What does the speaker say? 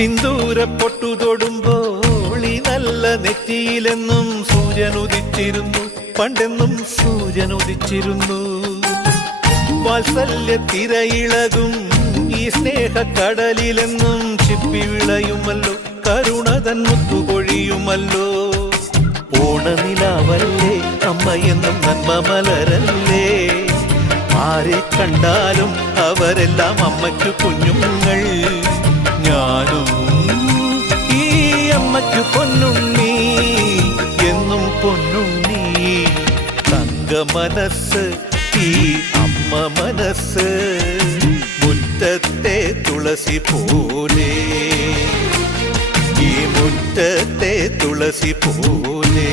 സിന്ദൂര പൊട്ടു തൊടുമ്പോൾ ഈ നല്ല നെറ്റിയിലെന്നും സൂര്യൻ ഉദിച്ചിരുന്നു, പണ്ടെന്നും സൂര്യൻ ഉദിച്ചിരുന്നു. വാത്സല്യ തിരയിളകും ഈ സ്നേഹക്കടലിലെന്നും ചിപ്പി വിളയുമല്ലോ, കരുണതൻ മുത്തുപൊഴിയുമല്ലോ. ഓണനിലാവല്ലേ അമ്മയെന്നും നന്മ മലരല്ലേ, ആരെ കണ്ടാലും അവരെല്ലാം അമ്മയ്ക്കു കുഞ്ഞുങ്ങൾ. ഞാനും ഈ അമ്മയ്ക്കു പൊന്നുണ്ണി, എന്നും പൊന്നുണ്ണി. തങ്ക മനസ്സ് ഈ അമ്മ മനസ്സ്, മുറ്റത്തെ തുളസി പോലെ, ഈ മുറ്റത്തെ തുളസി പോലെ.